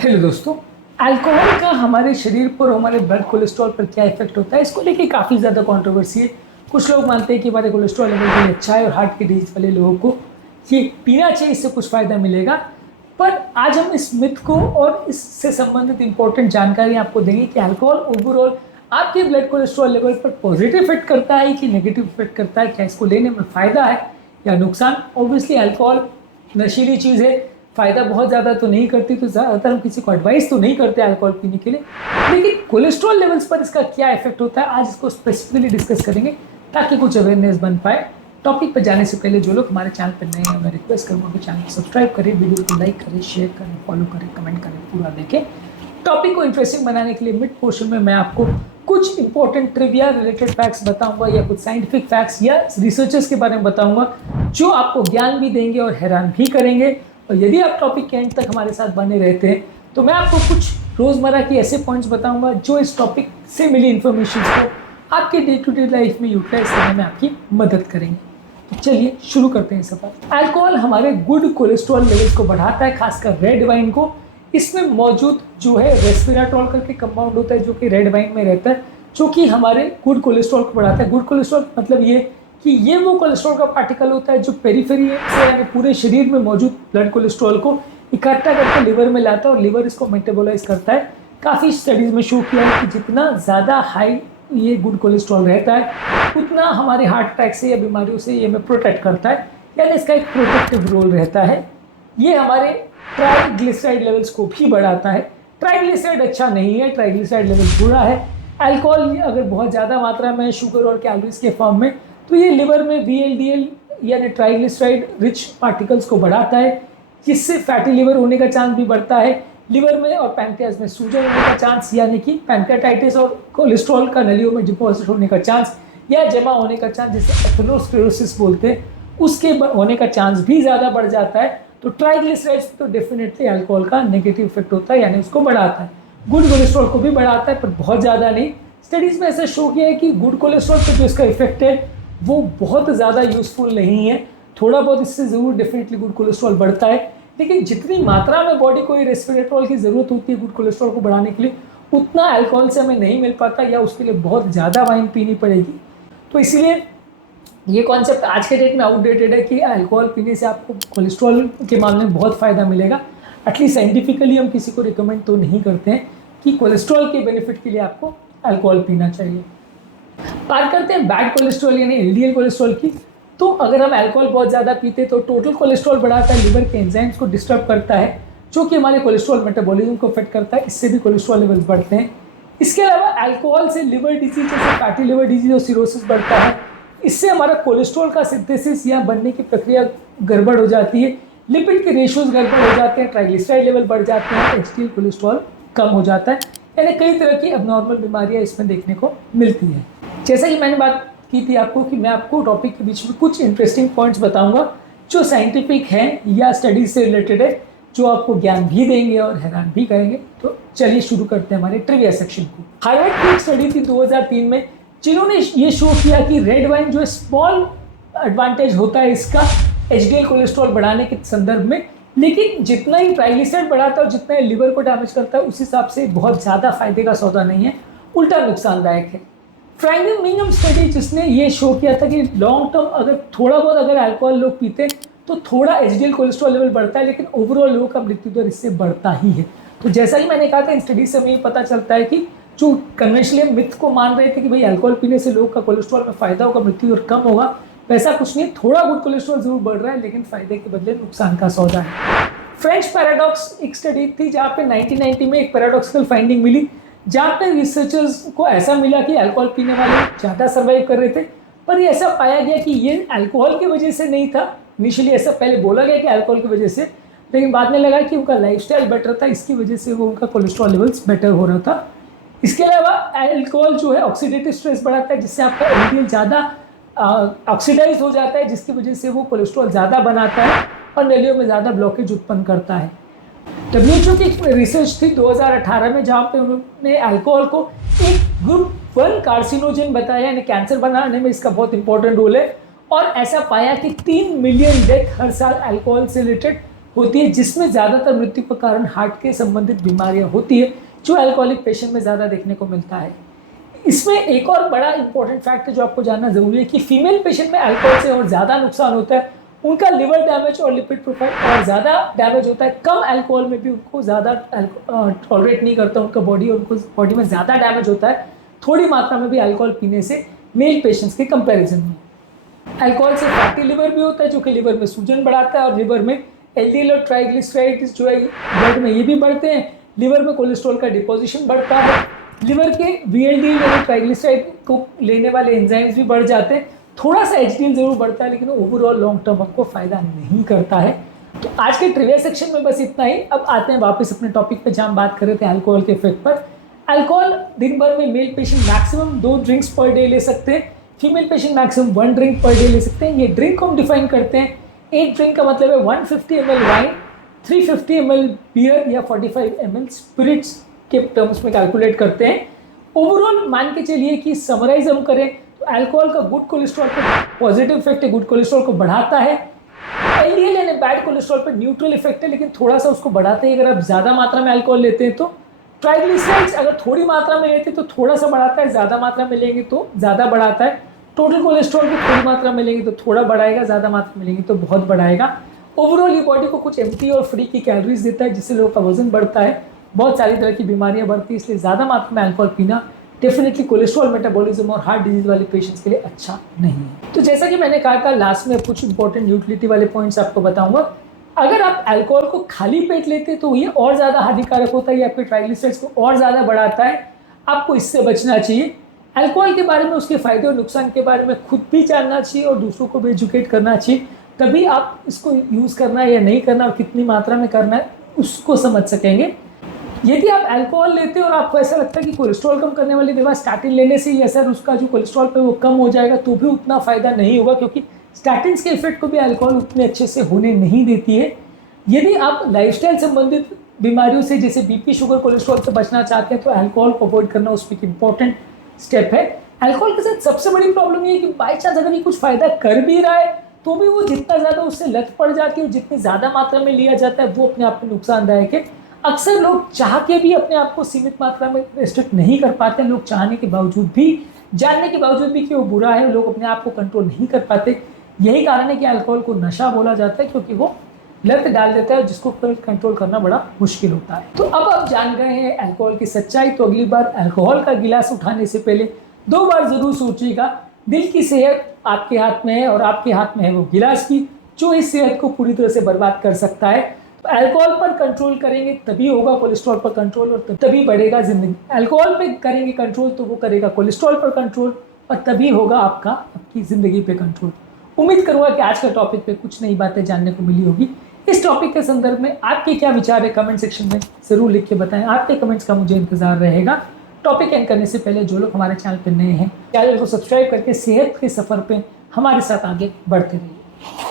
Hello दोस्तों। Alcohol का हमारे शरीर पर, हमारे ब्लड कोलेस्ट्रॉल पर क्या इफेक्ट होता है, इसको लेके काफ़ी ज़्यादा कंट्रोवर्सी है। कुछ लोग मानते हैं कि हमारे कोलेस्ट्रॉल लेवल के लिए अच्छा है और हार्ट की डिजीज वाले लोगों को ये पीना चाहिए, इससे कुछ फ़ायदा मिलेगा। पर आज हम इस मिथ को और इससे संबंधित इंपॉर्टेंट जानकारी आपको देंगे कि अल्कोहल ओवरऑल आपके ब्लड कोलेस्ट्रॉल लेवल पर पॉजिटिव इफेक्ट करता है कि नेगेटिव इफेक्ट करता है, क्या इसको लेने में फ़ायदा है या नुकसान। ऑब्वियसली अल्कोहल नशीली चीज़ है, फ़ायदा बहुत ज़्यादा तो नहीं करती, तो ज़्यादातर हम किसी को एडवाइस तो नहीं करते अल्कोहल पीने के लिए। लेकिन कोलेस्ट्रॉल लेवल्स पर इसका क्या इफेक्ट होता है, आज इसको स्पेसिफिकली डिस्कस करेंगे ताकि कुछ अवेयरनेस बन पाए। टॉपिक पर जाने से पहले जो लोग हमारे चैनल पर नए हैं, मैं रिक्वेस्ट करूँगा कि चैनल को सब्सक्राइब करें, वीडियो को लाइक करें, शेयर करें, फॉलो करें, कमेंट करें, पूरा देखें। टॉपिक को इंटरेस्टिंग बनाने के लिए मिड पोर्शन में मैं आपको कुछ इंपॉर्टेंट ट्रिविया रिलेटेड फैक्ट्स बताऊंगा या कुछ साइंटिफिक फैक्ट्स या रिसर्चर्स के बारे में बताऊंगा जो आपको ज्ञान भी देंगे और हैरान भी करेंगे। और यदि आप टॉपिक के एंड तक हमारे साथ बने रहते हैं तो मैं आपको कुछ रोज़मर्रा की ऐसे पॉइंट्स बताऊंगा जो इस टॉपिक से मिली इन्फॉर्मेशन को आपके डे टू डे लाइफ में यूटिलाइज करने में आपकी मदद करेंगे। तो चलिए शुरू करते हैं सफर। अल्कोहल हमारे गुड कोलेस्ट्रॉल लेवल्स को बढ़ाता है, खासकर रेड वाइन को। इसमें मौजूद जो है रेस्वेराट्रॉल करके कंपाउंड होता है जो कि रेड वाइन में रहता है, जो कि हमारे गुड कोलेस्ट्रॉल को बढ़ाता है। गुड कोलेस्ट्रॉल मतलब ये कि ये वो कोलेस्ट्रॉल का पार्टिकल होता है जो पेरिफेरी से यानी पूरे शरीर में मौजूद ब्लड कोलेस्ट्रॉल को इकट्ठा करके लिवर में लाता है और लिवर इसको मेटाबोलाइज करता है। काफ़ी स्टडीज़ में शो किया है कि जितना ज़्यादा हाई ये गुड कोलेस्ट्रॉल रहता है उतना हमारे हार्ट अटैक से या बीमारियों से ये हमें प्रोटेक्ट करता है, यानी इसका एक प्रोटेक्टिव रोल रहता है। ये हमारे ट्राइग्लिसराइड लेवल्स को भी बढ़ाता है। ट्राइग्लिसराइड अच्छा नहीं है, ट्राइग्लिसराइड लेवल बुरा है। अल्कोहल अगर बहुत ज़्यादा मात्रा में शुगर और कैलोरीज के फॉर्म में, तो ये लिवर में VLDL यानी ट्राइग्लिसराइड रिच पार्टिकल्स को बढ़ाता है, जिससे फैटी लिवर होने का चांस भी बढ़ता है। लिवर में और पैंक्रियाज में सूजन होने का चांस, यानी कि पैंक्रियाटाइटिस और कोलेस्ट्रॉल का नलियों में डिपॉजिट होने का चांस या जमा होने का चांस, जिसे एथेरोस्क्लेरोसिस बोलते हैं, उसके होने का चांस भी ज़्यादा बढ़ जाता है। तो ट्राइग्लिसराइड्स तो डेफिनेटली अल्कोहल का नेगेटिव इफेक्ट होता है, यानी उसको बढ़ाता है। गुड कोलेस्ट्रॉल को भी बढ़ाता है पर बहुत ज़्यादा नहीं। स्टडीज़ में ऐसा शो किया है कि गुड कोलेस्ट्रॉल पर जो इसका इफेक्ट है वो बहुत ज़्यादा यूज़फुल नहीं है। थोड़ा बहुत इससे ज़रूर डेफिनेटली गुड कोलेस्ट्रॉल बढ़ता है, लेकिन जितनी मात्रा में बॉडी को रेस्वेराट्रॉल की ज़रूरत होती है गुड कोलेस्ट्रॉल को बढ़ाने के लिए, उतना अल्कोहल से हमें नहीं मिल पाता या उसके लिए बहुत ज़्यादा वाइन पीनी पड़ेगी। तो इसीलिए ये कॉन्सेप्ट आज के डेट में आउटडेटेड है कि अल्कोहल पीने से आपको कोलेस्ट्रॉल के मामले में बहुत फ़ायदा मिलेगा। एटलीस्ट साइंटिफिकली हम किसी को रिकमेंड तो नहीं करते हैं कि कोलेस्ट्रॉल के बेनिफिट के लिए आपको अल्कोहल पीना चाहिए। बात करते हैं बैड कोलेस्ट्रॉल यानी LDL कोलेस्ट्रॉल की। तो अगर हम अल्कोहल बहुत ज़्यादा पीते तो टोटल कोलेस्ट्रॉल बढ़ाता है, लिवर के एंजाइम्स को डिस्टर्ब करता है जो कि हमारे कोलेस्ट्रॉल मेटाबॉलिज्म को अफेक्ट करता है, इससे भी कोलेस्ट्रॉल लेवल्स बढ़ते हैं। इसके अलावा अल्कोहल से लिवर डिजीज जैसे फैटी लिवर डिजीज और सिरोसिस बढ़ता है। इससे हमारा कोलेस्ट्रॉल का सिंथेसिस या बनने की प्रक्रिया गड़बड़ हो जाती है, लिपिड के रेशियोज गड़बड़ हो जाते हैं, ट्राइग्लिसराइड लेवल बढ़ जाते हैं, HDL कोलेस्ट्रॉल कम हो जाता है, यानी कई तरह की अबनॉर्मल बीमारियां इसमें देखने को मिलती हैं। जैसा कि मैंने बात की थी आपको कि मैं आपको टॉपिक के बीच में कुछ इंटरेस्टिंग पॉइंट्स बताऊंगा जो साइंटिफिक हैं या स्टडीज से रिलेटेड है, जो आपको ज्ञान भी देंगे और हैरान भी करेंगे। तो चलिए शुरू करते हैं हमारे ट्रिविया सेक्शन को। हार्वर्ड की एक स्टडी थी 2003 में, जिन्होंने ये शो किया कि रेड वाइन जो स्मॉल एडवांटेज होता है इसका HDL कोलेस्ट्रॉल बढ़ाने के संदर्भ में, लेकिन जितना ही ट्राइग्लिसराइड बढ़ाता है और जितना ही लिवर को डैमेज करता है उस हिसाब से बहुत ज़्यादा फायदे का सौदा नहीं है, उल्टा नुकसानदायक है। फ्रैंकलिन स्टडी जिसने ये शो किया था कि लॉन्ग टर्म अगर थोड़ा बहुत अगर अल्कोहल लोग पीते तो थोड़ा HDL कोलेस्ट्रॉल लेवल बढ़ता है, लेकिन ओवरऑल लोगों का मृत्यु दर इससे बढ़ता ही है। तो जैसा कि मैंने कहा था, इन स्टडी से हमें ये पता चलता है कि जो कन्वेंशनली मिथ को मान रहे थे कि भाई अल्कोहल पीने से लोगों का कोलेस्ट्रॉल में फ़ायदा होगा, मृत्यु दर कम होगा, वैसा कुछ नहीं। थोड़ा गुड कोलेस्ट्रॉल जरूर बढ़ रहा है, लेकिन फ़ायदे के बदले नुकसान का सौदा है। फ्रेंच पैराडॉक्स एक स्टडी थी जहाँ पे 1990 में एक पैराडॉक्सिकल फाइंडिंग मिली, जहाँ पे रिसर्चर्स को ऐसा मिला कि अल्कोहल पीने वाले ज़्यादा सर्वाइव कर रहे थे, पर ये ऐसा पाया गया कि ये अल्कोहल की वजह से नहीं था। इनिशियली ऐसा पहले बोला गया कि अल्कोहल की वजह से, लेकिन बाद में लगा कि उनका लाइफस्टाइल बेटर था, इसकी वजह से वो उनका कोलेस्ट्रॉल लेवल्स बेटर हो रहा था। इसके अलावा अल्कोहल जो है ऑक्सीडेटिव स्ट्रेस बढ़ाता है, जिससे आपका LDL ज़्यादा ऑक्सीडाइज हो जाता है, जिसकी वजह से वो कोलेस्ट्रॉल ज़्यादा बनाता है और नलियों में ज़्यादा ब्लॉकेज उत्पन्न करता है। WHO की एक रिसर्च थी 2018 में, जहाँ पे उन्होंने अल्कोहल को एक ग्रुप 1 कार्सिनोजन बताया, यानी कैंसर बनाने में इसका बहुत इंपॉर्टेंट रोल है। और ऐसा पाया कि 3 मिलियन डेथ हर साल अल्कोहल से रिलेटेड होती है, जिसमें ज़्यादातर मृत्यु का कारण हार्ट के संबंधित बीमारियां होती है, जो अल्कोहलिक पेशेंट में ज़्यादा देखने को मिलता है। इसमें एक और बड़ा इंपॉर्टेंट फैक्ट है जो आपको जानना जरूरी है कि फीमेल पेशेंट में अल्कोहल से और ज़्यादा नुकसान होता है, उनका लिवर डैमेज और लिपिड प्रोफाइल और ज़्यादा डैमेज होता है। कम अल्कोहल में भी उनको ज़्यादा टॉलरेट नहीं करता उनका बॉडी, और उनको बॉडी में ज़्यादा डैमेज होता है थोड़ी मात्रा में भी अल्कोहल पीने से मेल पेशेंट्स के कंपैरिजन में। अल्कोहल से फैटी लिवर भी होता है, जो कि लिवर में सूजन बढ़ाता है, और लिवर में एलडीएल और ट्राइग्लिसराइड्स जो है ब्लड में ये भी बढ़ते हैं। लिवर में कोलेस्ट्रॉल का डिपोजिशन बढ़ता है, लिवर के वीएलडीएल यानी ट्राइग्लिसराइड को लेने वाले एंजाइम्स भी बढ़ जाते हैं। थोड़ा सा एचडीएल जरूर बढ़ता है, लेकिन ओवरऑल लॉन्ग टर्म हमको फायदा नहीं करता है। तो आज के ट्रिविया सेक्शन में बस इतना ही। अब आते हैं वापस अपने टॉपिक पे, जहाँ हम बात कर रहे थे अल्कोहल के इफेक्ट पर। अल्कोहल दिन भर में male patient maximum 2 drinks per day ले सकते हैं, female patient maximum 1 drink per day ले सकते हैं। ये ड्रिंक को हम डिफाइन करते हैं, एक ड्रिंक का मतलब है 150 ml वाइन, 350 ml बियर या 45 ml स्पिरिट्स के टर्म्स में कैलकुलेट करते हैं। ओवरऑल मान के चलिए कि समराइज हम करें तो अल्कोहल का गुड कोलेस्ट्रॉल पर पॉजिटिव इफेक्ट है, गुड कोलेस्ट्रॉल को बढ़ाता है। एलडीएल यानी बैड कोलेस्ट्रॉल पर न्यूट्रल इफेक्ट है, लेकिन थोड़ा सा उसको बढ़ाते हैं अगर आप ज़्यादा मात्रा में अल्कोहल लेते हैं तो। ट्राइग्लिसराइड्स अगर थोड़ी मात्रा में लेते हैं तो थोड़ा सा बढ़ाता है, ज़्यादा मात्रा में लेंगे तो ज़्यादा बढ़ाता है। टोटल कोलेस्ट्रॉल भी थोड़ी मात्रा में लेंगे तो थोड़ा बढ़ाएगा, ज़्यादा मात्रा में लेंगे तो बहुत बढ़ाएगा। ओवरऑल ये बॉडी को कुछ एम्प्टी और फ्री की कैलोरीज देता है, जिससे लोगों का वजन बढ़ता है, बहुत सारी तरह की बीमारियां बढ़ती है। इसलिए ज़्यादा मात्रा में अल्कोहल पीना डेफिनेटली कोलेस्ट्रॉल, मेटाबॉलिज्म और हार्ट डिजीज वाले पेशेंट्स के लिए अच्छा नहीं है। तो जैसा कि मैंने कहा था, लास्ट में कुछ इंपॉर्टेंट यूटिलिटी वाले पॉइंट्स आपको बताऊंगा। अगर आप अल्कोहल को खाली पेट लेते हैं तो ये और ज़्यादा हानिकारक होता है, ये आपके ट्राइग्लिसराइड्स को और ज़्यादा बढ़ाता है, आपको इससे बचना चाहिए। अल्कोहल के बारे में, उसके फायदे और नुकसान के बारे में खुद भी जानना चाहिए और दूसरों को भी एजुकेट करना चाहिए, तभी आप इसको यूज़ करना है या नहीं करना और कितनी मात्रा में करना है उसको समझ सकेंगे। यदि आप अल्कोहल लेते हैं और आपको ऐसा लगता है कि कोलेस्ट्रॉल कम करने वाली दवा स्टैटिन लेने से ही असर उसका जो कोलेस्ट्रॉल पे वो कम हो जाएगा, तो भी उतना फ़ायदा नहीं होगा, क्योंकि स्टैटिन्स के इफेक्ट को भी अल्कोहल उतने अच्छे से होने नहीं देती है। यदि आप लाइफस्टाइल संबंधित बीमारियों से जैसे बीपी, शुगर, कोलेस्ट्रॉल से बचना चाहते हैं तो अल्कोहल को अवॉइड करना उसमें एक इंपॉर्टेंट स्टेप है। अल्कोहल के साथ सबसे बड़ी प्रॉब्लम ये है कि बाई चांस अगर ये कुछ फ़ायदा कर भी रहा है तो भी वो जितना ज़्यादा उससे लत पड़ जाती है, जितनी ज़्यादा मात्रा में लिया जाता है वो अपने आप में नुकसानदायक है। अक्सर लोग चाह के भी अपने आप को सीमित मात्रा में रेस्ट्रिक्ट नहीं कर पाते, लोग चाहने के बावजूद भी, जानने के बावजूद भी कि वो बुरा है, लोग अपने आप को कंट्रोल नहीं कर पाते। यही कारण है कि अल्कोहल को नशा बोला जाता है, क्योंकि वो लत डाल देता है जिसको कंट्रोल करना बड़ा मुश्किल होता है। तो अब आप जान गए हैं अल्कोहल की सच्चाई, तो अगली बार अल्कोहल का गिलास उठाने से पहले 2 बार जरूर सोचिएगा। दिल की सेहत आपके हाथ में है और आपके हाथ में है वो गिलास की, जो इस सेहत को पूरी तरह से बर्बाद कर सकता है। तो अल्कोहल पर कंट्रोल करेंगे तभी होगा कोलेस्ट्रॉल पर कंट्रोल, और तभी बढ़ेगा जिंदगी। अल्कोहल पे करेंगे कंट्रोल तो वो करेगा कोलेस्ट्रॉल पर कंट्रोल, और तभी होगा आपकी ज़िंदगी पे कंट्रोल। उम्मीद करूँगा कि आज का टॉपिक पे कुछ नई बातें जानने को मिली होगी। इस टॉपिक के संदर्भ में आपके क्या विचार है कमेंट सेक्शन में ज़रूर लिख के बताएं। आपके कमेंट्स का मुझे इंतजार रहेगा। टॉपिक एंड करने से पहले जो लोग हमारे चैनल पर नए हैं, चैनल को सब्सक्राइब करके सेहत के सफ़र पे हमारे साथ आगे बढ़ते रहिए।